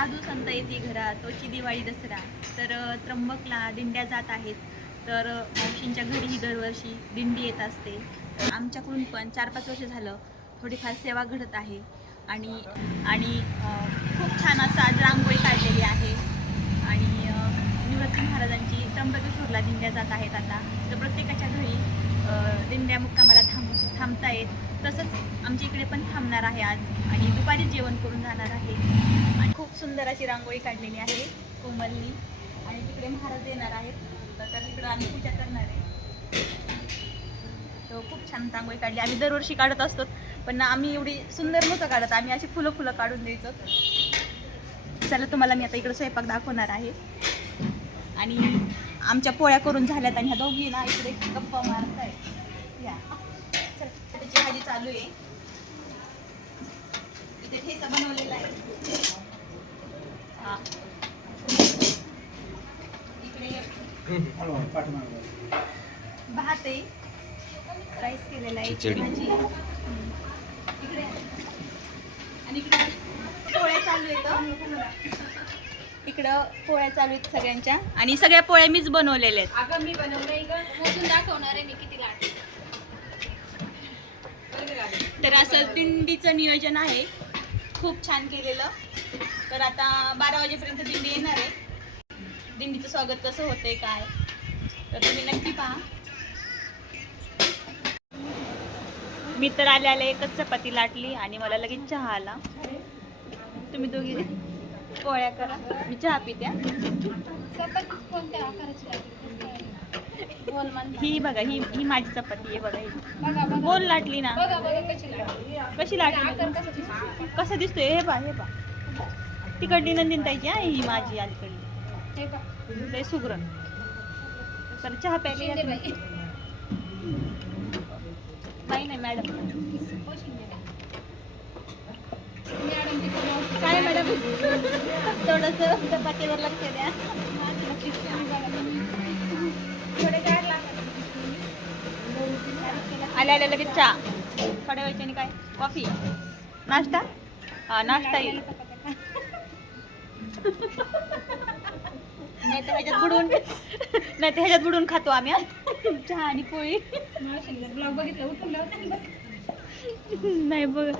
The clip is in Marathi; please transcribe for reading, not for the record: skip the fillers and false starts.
साधू संत येते घरात, तोची दिवाळी दसरा. तर त्र्यंबकला दिंड्या जात आहेत. तर मावशींच्या घरीही दरवर्षी दिंडी येत असते. तर आमच्याकडून पण 4-5 वर्ष झालं थोडीफार सेवा घडत आहे. आणि आणि खूप छान असं आज रांगोळी काढलेली आहे. आणि निवृत्ती महाराजांची त्र्यंबकेश्वरला दिंड्या जात आहेत आता. तर प्रत्येकाच्या घरी दिंड्या मुक्कामाला थांबतायत. तसंच आमच्या इकडे पण थांबणार आहे आज आणि दुपारी जेवण करून जाणार आहे. आणि खूप सुंदर अशी रांगोळी काढलेली आहे कोमलनी. आणि तिकडे महाराज येणार आहेत, तर तिकडं आम्ही पूजा करणार आहे. तर खूप छान रांगोळी काढली. आम्ही दरवर्षी काढत असतो, पण आम्ही एवढी सुंदर नव्हतं काढत. आम्ही अशी फुलं काढून द्यायचो. चला तुम्हाला मी आता इकडं स्वयंपाक दाखवणार आहे. आणि आमच्या पोळ्या करून झाल्यात आणि ह्या दोघी ना इकडे गप्पा मारत आहेत. या त्याची भाजी चालू आहे. इथे ठेचा बनवलेला आहे. हा इकडे भात आहे, राईस केलेला आहे, भाजी इकडे. आणि इकडे पोळ्या चालू आहेत. इकडं पोळ्या चालू आहेत सगळ्यांच्या. आणि सगळ्या पोळ्या मीच बनवलेल्या आहेत. अगं मी बनवलंय ग, मोजून दाखवणार आहे मी किती लाटले. तर असं दिंडीचं नियोजन आहे, खूप छान केलेलं. तर आता 12 वाजेपर्यंत दिंडी येणार आहे. दिंडीचं स्वागत कसं होतंय काय, तर तुम्ही नक्की पहा. मी तर आल्या एकच चपाती लाटली आणि मला लगेच चहा आला. तुम्ही दोघी पोळ्या करा, मी चहा पित्या. ही बघा, ही माझी चपाती आहे बघा. ही गोल लाटली ना, कशी लाटली, कसं दिसतोय हे पा. तिकडली नंदिनताईची आहे ही माझी अलीकडली, लय सुगरण. तर चहा प्यायला नाही मॅडम. काय मॅडम, थोडंसं चपातीवर लक्ष द्या. आल्या लगेच चहा. थोड्या वेळच्याने काय कॉफी, नाश्ता. हा नाश्ता येईल. नाही तर ह्याच्यात बुडवून खातो आम्ही चहा आणि पोळी. ब्लॉग बघितलं उठून नाही बघ.